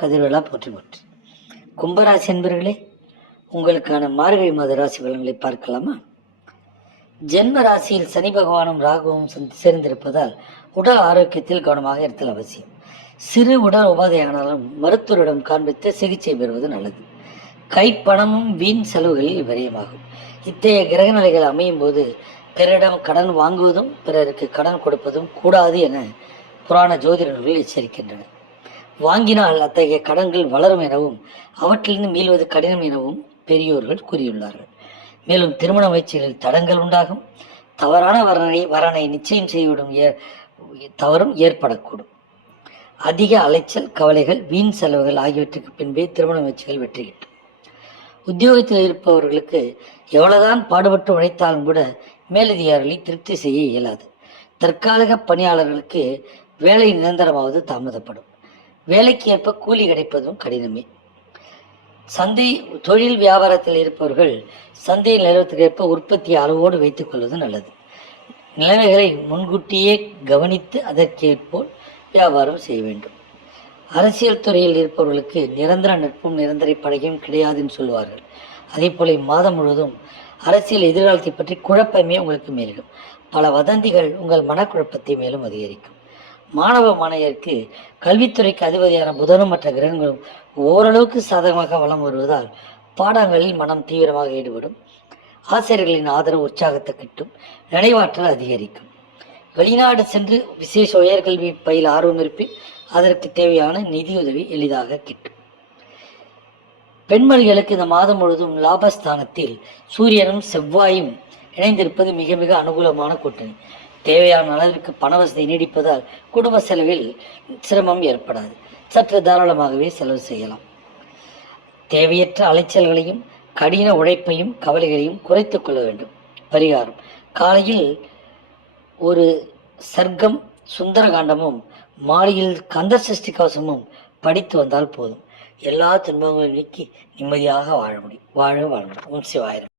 கதிர்வேலா போற்றி போற்றி. கும்பராசி என்பர்களே, உங்களுக்கான மார்கழி மாத ராசி பலன்களை பார்க்கலாமா? ஜென்ம ராசியில் சனி பகவானும் ராகுவும் சேர்ந்திருப்பதால் உடல் ஆரோக்கியத்தில் கவனமாக இருத்தல் அவசியம். சிறு உடல் உபாதையானாலும் மருத்துவரிடம் காண்பித்து சிகிச்சை பெறுவது நல்லது. கைப்பணமும் வீண் செலவுகளில் விரயமாகும். இத்தகைய கிரக நிலைகள் அமையும் போது பிறரிடம் கடன் வாங்குவதும் பிறருக்கு கடன் கொடுப்பதும் கூடாது என புராண ஜோதிடர்கள் எச்சரிக்கின்றனர். வாங்கினால் அத்தகைய கடன்கள் வளரும் எனவும் அவற்றிலிருந்து மீள்வது கடினம் எனவும் பெரியோர்கள் கூறியுள்ளார்கள். மேலும் திருமண முயற்சிகளில் தடங்கள் உண்டாகும். தவறான வரனை நிச்சயம் செய்துவிடும் தவறும் ஏற்படக்கூடும். அதிக அலைச்சல், கவலைகள், வீண் செலவுகள் ஆகியவற்றுக்கு பின்பே திருமண முயற்சிகள் வெற்றி கிட்டும். உத்தியோகத்தில் இருப்பவர்களுக்கு எவ்வளவுதான் பாடுபட்டு உழைத்தாலும் கூட மேலதிகாரிகளை திருப்தி செய்ய இயலாது. தற்காலிக பணியாளர்களுக்கு வேலை நிரந்தரமாவது தாமதப்படும். வேலைக்கு ஏற்ப கூலி கிடைப்பதும் கடினமே. தொழில் வியாபாரத்தில் இருப்பவர்கள் சந்தையில் நிலவரத்துக்கு ஏற்ப உற்பத்தி அளவோடு வைத்துக் கொள்வது நல்லது. நிலைமைகளை முன்கூட்டியே கவனித்து அதற்கேற்போல் வியாபாரம் செய்ய வேண்டும். அரசியல் துறையில் இருப்பவர்களுக்கு நிரந்தர நட்பும் நிரந்தர பழகியும் கிடையாதுன்னு சொல்லுவார்கள். அதே போல இம்மாதம் முழுவதும் அரசியல் எதிர்காலத்தை பற்றி குழப்பமே உங்களுக்கு மேலிடும். பல வதந்திகள் உங்கள் மனக்குழப்பத்தை மேலும் அதிகரிக்கும். மாணவ மாணவியருக்கு கல்வித்துறைக்கு அதிபதியான புதனும் மற்ற கிரகங்களும் ஓரளவுக்கு சாதகமாக வளம் வருவதால் பாடங்களில் மனம் தீவிரமாக ஈடுபடும். ஆசிரியர்களின் ஆதரவு உற்சாகத்தை கிட்டும். நினைவாற்றல் அதிகரிக்கும். வெளிநாடு சென்று விசேஷ உயர்கல்வி பயில ஆர்வம் இருப்பின் அதற்கு தேவையான நிதியுதவி எளிதாக கிட்டும். பெண்மணிகளுக்கு இந்த மாதம் முழுவதும் லாபஸ்தானத்தில் சூரியனும் செவ்வாயும் இணைந்திருப்பது மிக மிக அனுகூலமான கூட்டணி. தேவையான அளவிற்கு பண வசதி நீடிப்பதால் குடும்ப செலவில் சிரமம் ஏற்படாது. சற்று தாராளமாகவே செலவு செய்யலாம். தேவையற்ற அலைச்சல்களையும் கடின உழைப்பையும் கவலைகளையும் குறைத்துக் கொள்ள வேண்டும். பரிகாரம்: காலையில் ஒரு சர்க்கம் சுந்தரகாண்டமும் மாலையில் கந்த சஷ்டி கவசமும் படித்து வந்தால் போதும். எல்லா துன்பங்களையும் நீக்கி நிம்மதியாக வாழ முடியும். வாழ வாழ்கிறோம். சிவாயிரம்.